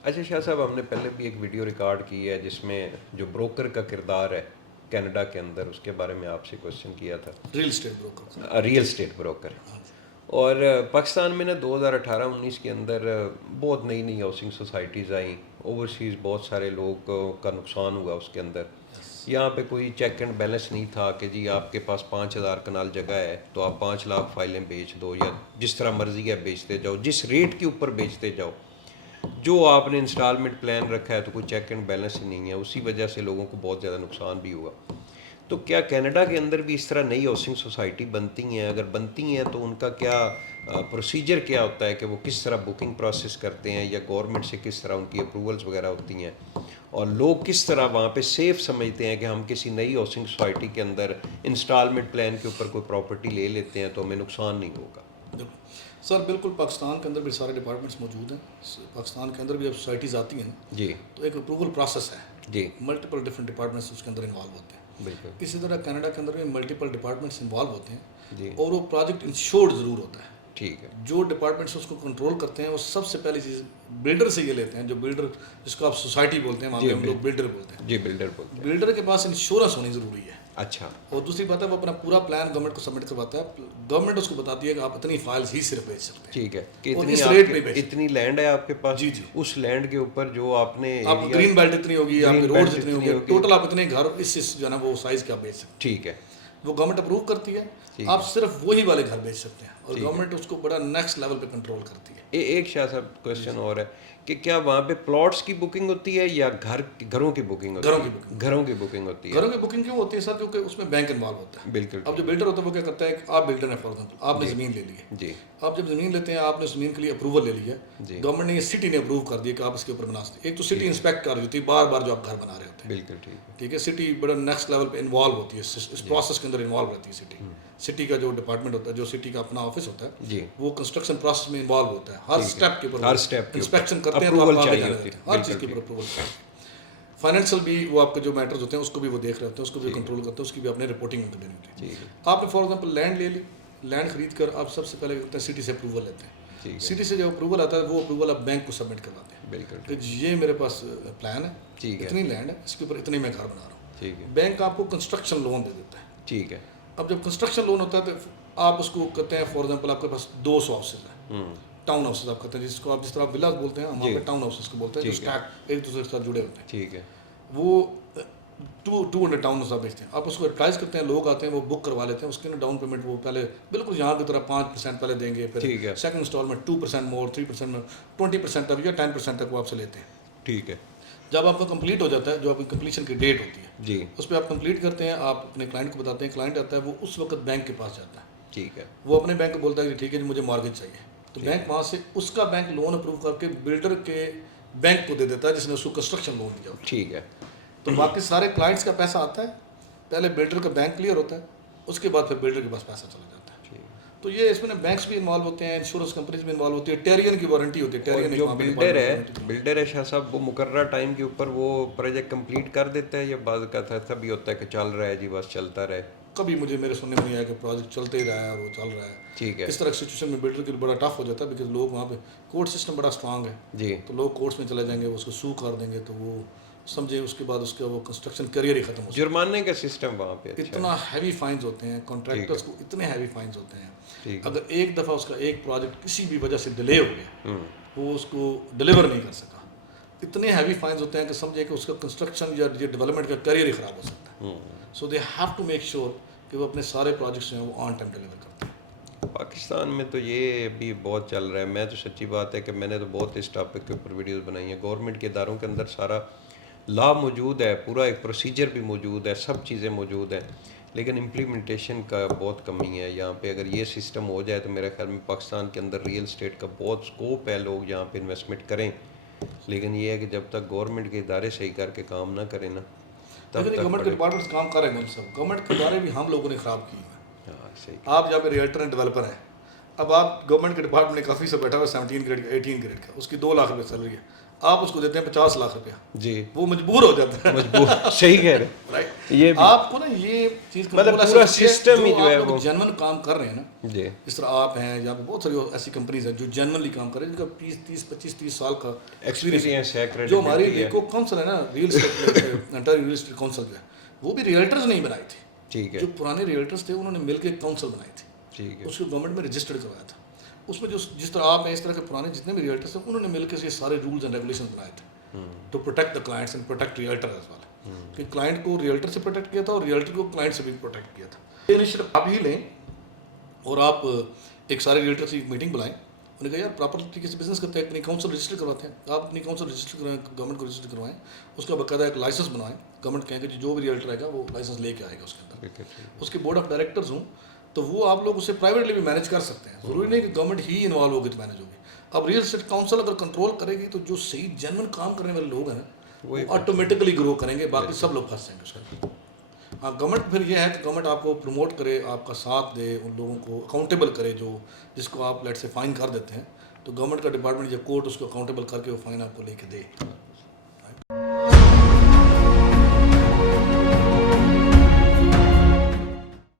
अच्छा शाह साहब, हमने पहले भी एक वीडियो रिकॉर्ड की है जिसमें जो ब्रोकर का किरदार है कनाडा के अंदर, उसके बारे में आपसे क्वेश्चन किया था। Real estate broker. Real estate broker. हाँ जी। और पाकिस्तान में ना 2018-19 के अंदर बहुत नई नई हाउसिंग सोसाइटीज़ आई। ओवरसीज़ बहुत सारे लोग का नुकसान हुआ उसके अंदर। यस। यहाँ पे कोई चेक एंड बैलेंस नहीं था कि जी आपके पास 5,000 कनाल जगह है तो आप 5 लाख फाइलें बेच दो, या जिस तरह मर्जी है बेचते जाओ, जिस रेट के ऊपर बेचते जाओ। जो आपने इंस्टॉलमेंट प्लान रखा है तो कोई चेक एंड बैलेंस ही नहीं है, उसी वजह से लोगों को बहुत ज़्यादा नुकसान भी हुआ। तो क्या कनाडा के अंदर भी इस तरह नई हाउसिंग सोसाइटी बनती हैं? अगर बनती हैं तो उनका क्या प्रोसीजर क्या होता है कि वो किस तरह बुकिंग प्रोसेस करते हैं, या गवर्नमेंट से किस तरह उनकी अप्रूवल्स वगैरह होती हैं, और लोग किस तरह वहाँ पे सेफ समझते हैं कि हम किसी नई हाउसिंग सोसाइटी के अंदर इंस्टॉलमेंट प्लान के ऊपर कोई प्रॉपर्टी ले लेते हैं तो हमें नुकसान नहीं होगा? बिल्कुल सर, बिल्कुल पाकिस्तान के अंदर भी सारे डिपार्टमेंट्स मौजूद हैं। पाकिस्तान के अंदर भी जब सोसाइटीज़ आती हैं जी। तो एक अप्रूवल प्रोसेस है। जी। मल्टीपल डिफरेंट डिपार्टमेंट्स उसके अंदर इन्वॉल्व होते हैं। बिल्कुल। इसी तरह कनाडा के अंदर भी मल्टीपल डिपार्टमेंट्स इन्वॉल्व होते हैं। जी। और वो प्रोजेक्ट इंश्योर्ड ज़रूर होता है। ठीक है। जो डिपार्टमेंट्स उसको कंट्रोल करते हैं वो सबसे पहली चीज़ बिल्डर से ये लेते हैं। जो बिल्डर, जिसको आप सोसाइटी बोलते हैं, वहाँ जी पे हम लोग बिल्डर बोलते हैं। जी, बिल्डर बोलते हैं। बिल्डर के पास इंश्योरेंस होनी ज़रूरी है। अच्छा। और दूसरी बात है, वो अपना पूरा प्लान गवर्नमेंट को सबमिट करवाता है। गवर्नमेंट उसको बताती है कि आप इतनी फाइल्स ही सिर्फ बेच सकते हैं ठीक है कि और इतनी इस रेट पे आपके बेच। इतनी लैंड है आपके पास, जी जी। उस लैंड के ऊपर जो आपने आप एरिया, ग्रीन बेल्ट इतनी होगी, आपकी ग्रीन रोड बेल्ट जितनी इतनी होगी, होगी। टोटल आप इतने घर इस जो है ना वो साइज़ का बेच सकते ठीक है। हैं। वो गवर्नमेंट अप्रूव करती है। ठीक आप है। सिर्फ वही वाले घर बेच सकते हैं और ठीक है। गवर्नमेंट उसको बड़ा नेक्स्ट लेवल पे कंट्रोल करती है। एक शाह साहब क्वेश्चन और है कि क्या वहाँ पे प्लॉट्स की बुकिंग होती है या घरों की बुकिंग होती घरों है? की बुकिंग। घरों की बुकिंग होती है। घरों की बुकिंग क्यों होती है सर? क्योंकि उसमें बैंक इन्वॉल्व होता है। बिल्कुल अब जो ठीक बिल्डर होता है वो क्या करता है कि आप बिल्डर हैं, फॉर एग्जाम्पल आपने जी। ज़मीन ले ली है। जी। आप जब ज़मीन लेते हैं, आपने ज़मीन के लिए अप्रूवल ले लिया है। जी। गवर्नमेंट ने, ये सिटी ने अप्रूव कर दिया कि आप इसके ऊपर बना सकते हैं। एक तो सिटी इंस्पेक्ट कर रही होती है बार बार जो आप घर बना रहे होते हैं। बिल्कुल ठीक है। ठीक है, सिटी बड़ा नेक्स्ट लेवल पे इन्वॉल्व होती है, इस जी। प्रोसेस के अंदर इन्वॉल्व रहती है सिटी। सिटी का जो डिपार्टमेंट होता है, जो सिटी का अपना ऑफिस होता है, जी। वो कंस्ट्रक्शन प्रोसेस में इन्वॉल्व होता है। हर ठीक है। स्टेप के ऊपर हर स्टेप के ऊपर इंस्पेक्शन करते हैं तो अप्रूवल आप आगे चाहिए जाने होती देते है। हैं। हर चीज़ बिल्कुल के ऊपर ठीक। अप्रूवल चाहिए। फाइनेंशियल भी वो आपके जो मैटर्स होते हैं उसको भी वो देख रहे होते हैं, उसको भी ठीक है। कंट्रोल करते हैं, उसकी भी अपने रिपोर्टिंग उनको देनी होती ठीक है। है। आपने फॉर एग्जाम्पल लैंड ले ली, लैंड खरीद कर आप सबसे पहले करते हैं सिटी से अप्रूवल लेते हैं। ठीक है। सिटी से जो अप्रूवल आता है वो अप्रूवल आप बैंक को सबमिट करवाते हैं बिल्कुल कि ठीक। ये मेरे पास प्लान है, ठीक है। इतनी लैंड है, इसके ऊपर इतनी मैं घर बना रहा हूँ। ठीक है। बैंक आपको कंस्ट्रक्शन लोन दे देता है। ठीक है। अब जब कंस्ट्रक्शन लोन होता है तो आप उसको कहते हैं, फॉर एग्जांपल आपके पास 200 हाउसेज है, टाउन हाउसेज आप कहते हैं, जिसको आप जिस तरह विलास बोलते हैं, हम वहाँ जी। पे टाउन हाउसेज को बोलते हैं, जो ठीक है। स्टैक एक दूसरे के साथ जुड़े होते हैं। ठीक है। वो 200 टाउन हाउस आप बेचते हैं। आप उसको एडवर्टाइज करते हैं, लोग आते हैं, वो बुक करवा लेते हैं। उसके ना डाउन पेमेंट वो पहले बिल्कुल यहाँ की तरह 5% पहले देंगे, फिर ठीक है। सेकंड इंस्टॉलमेंट 2% मोर, 3% में 20% तक या 10% तक वो आपसे लेते हैं। ठीक है। जब आपका कंप्लीट हो जाता है, जो आपकी कंप्लीशन की डेट होती है, जी। उस पर आप कंप्लीट करते हैं, आप अपने क्लाइंट को बताते हैं, क्लाइंट आता है, वो उस वक्त बैंक के पास जाता है। ठीक है। वो अपने बैंक को बोलता है कि ठीक है जी मुझे मॉर्गेज चाहिए, तो बैंक वहाँ से उसका बैंक लोन अप्रूव करके बिल्डर के बैंक को दे देता है जिसने उसको कंस्ट्रक्शन लोन दिया होता ठीक है। है। तो बाकी सारे क्लाइंट्स का पैसा आता है, पहले बिल्डर का बैंक क्लियर होता है, उसके बाद फिर बिल्डर के पास पैसा चला जाता है। ठीक। तो ये इसमें बैंक्स भी इन्वॉल्व होते हैं, इंश्योरेंस कंपनीज भी इन्वॉल्व होती है, टेरियन की वारंटी होती है। और टेरियन जो बिल्डर है शाह साहब, वो मुकर्रर टाइम के ऊपर वो प्रोजेक्ट कंप्लीट कर देता है, या बाद का ऐसा भी होता है कि चल रहा है जी बस चलता रहे? कभी मुझे मेरे सुनने में नहीं आया कि प्रोजेक्ट चलते ही रहा है और वो चल रहा है। ठीक है। इस तरह की सिचुएशन में बिल्डर के लिए बड़ा टफ हो जाता है, बिकॉज लोग वहाँ पे कोर्ट सिस्टम बड़ा स्ट्रांग है। जी। तो लोग कोर्ट्स में चले जाएंगे, उसको सू कर देंगे, तो वो समझे उसके बाद उसका वो कंस्ट्रक्शन करियर ही खत्म हो सकता जुर्माने का सिस्टम वहाँ पे है। अच्छा इतना हैवी फाइन्स होते हैं कॉन्ट्रैक्टर्स को, इतने हैवी फाइन्स होते हैं। ठीक है। अगर एक दफ़ा उसका एक प्रोजेक्ट किसी भी वजह से डिले हो गया, हम्म। वो उसको डिलीवर नहीं कर सका, इतने हैवी फाइन्स होते हैं कि समझे कि उसका कंस्ट्रक्शन या डेवलपमेंट का करियर ही ख़राब हो सकता है। So they have to make sure कि वो अपने सारे प्रोजेक्ट्स जो हैं वो ऑन टाइम डिलीवर करते हैं। पाकिस्तान में तो ये भी बहुत चल रहा है। मैं तो सच्ची बात है कि मैंने तो बहुत इस टॉपिक के ऊपर वीडियोस बनाई हैं। गवर्नमेंट के इदारों के अंदर सारा लॉ मौजूद है, पूरा एक प्रोसीजर भी मौजूद है, सब चीज़ें मौजूद हैं, लेकिन इम्प्लीमेंटेशन का बहुत कमी है यहाँ पे। अगर ये सिस्टम हो जाए तो मेरे ख्याल में पाकिस्तान के अंदर रियल स्टेट का बहुत स्कोप है, लोग यहाँ पे इन्वेस्टमेंट करें। लेकिन ये है कि जब तक गवर्नमेंट के इदारे सही करके काम ना करें ना, तब लेकिन तक गवर्नमेंट के बड़े। डिपार्टमेंट्स काम कर रहे हैं सब। गवर्नमेंट के इदारे भी हम लोगों ने ख़राब किए हैं। हाँ सही। आप जहाँ पे रियल्टर एंड डेवलपर हैं, अब आप गवर्नमेंट के डिपार्टमेंट एक ऑफिसर बैठा हुआ है 17 ग्रेड का, 18 ग्रेड का, उसकी 2 लाख रुपये सैलरी है। आप उसको देते हैं 50 लाख रुपया, जी वो मजबूर हो जाता है। मजबूर सही कह रहे हैं। राइट, ये भी आपको ना ये चीज़ मतलब पूरा सिस्टम ही जो है वो जेन्युइन काम कर रहे हैं ना, जी इस तरह आप हैं, यहाँ पे बहुत सारी ऐसी कंपनीज हैं जो जेन्युइनली काम कर रहे हैं, जिनका 25-30 साल का एक्सपीरियंस है, जो हमारी credibility है। देखो काउंसिल है ना, real estate entire real estate council जो है, वो भी रियल्टर्स नहीं बनाई थी। ठीक है जो पुराने रियल्टर्स थे उन्होंने मिलकर काउंसिल बनाई थी, ठीक है उसको गवर्नमेंट में रजिस्टर्ड करवाया था। उसमें जो जिस तरह आप हैं, इस तरह के पुराने जितने भी रियल्टर्स हैं, उन्होंने मिलकर ये सारे रूल्स एंड रेगुलेशन बनाए थे to protect the clients and protect realtor as well. कि क्लाइंट को रियल्टर से प्रोटेक्ट किया था और रियल्टर को क्लाइंट से भी प्रोटेक्ट किया था। ये इनिशिएटिव आप ही लें और आप एक सारे रियल्टर से एक मीटिंग बुलाएं, उन्होंने कहा यार प्रॉपर तरीके से बिजनेस करते हैं, अपनी काउंसिल रजिस्टर करवाते हैं, आप अपनी काउंसिल रजिस्टर करवाएं, गवर्नमेंट को रजिस्टर करवाएं, उसका बाकायदा एक लाइसेंस बनवाएं, गवर्नमेंट कहेंगे जो भी रियल्टर आएगा वो लाइसेंस लेके आएगा उसके अंदर, ठीक है, ठीक है। उसके बोर्ड ऑफ डायरेक्टर्स हों, तो वो आप लोग उसे प्राइवेटली भी मैनेज कर सकते हैं, ज़रूरी नहीं कि गवर्नमेंट ही इन्वॉल्व होगी तो मैनेज होगी। अब रियल एस्टेट काउंसिल अगर कंट्रोल करेगी तो जो सही जेन्युइन काम करने वाले लोग हैं वो ऑटोमेटिकली ग्रो करेंगे, बाकी सब लोग फंस जाएंगे उसका। हाँ, गवर्नमेंट फिर ये है कि गवर्नमेंट आपको प्रमोट करे, आपका साथ दे, उन लोगों को अकाउंटेबल करे, जो जिसको आप लेट से फाइन कर देते हैं, तो गवर्नमेंट का डिपार्टमेंट या कोर्ट उसको अकाउंटेबल करके वो फाइन आपको लेके दे।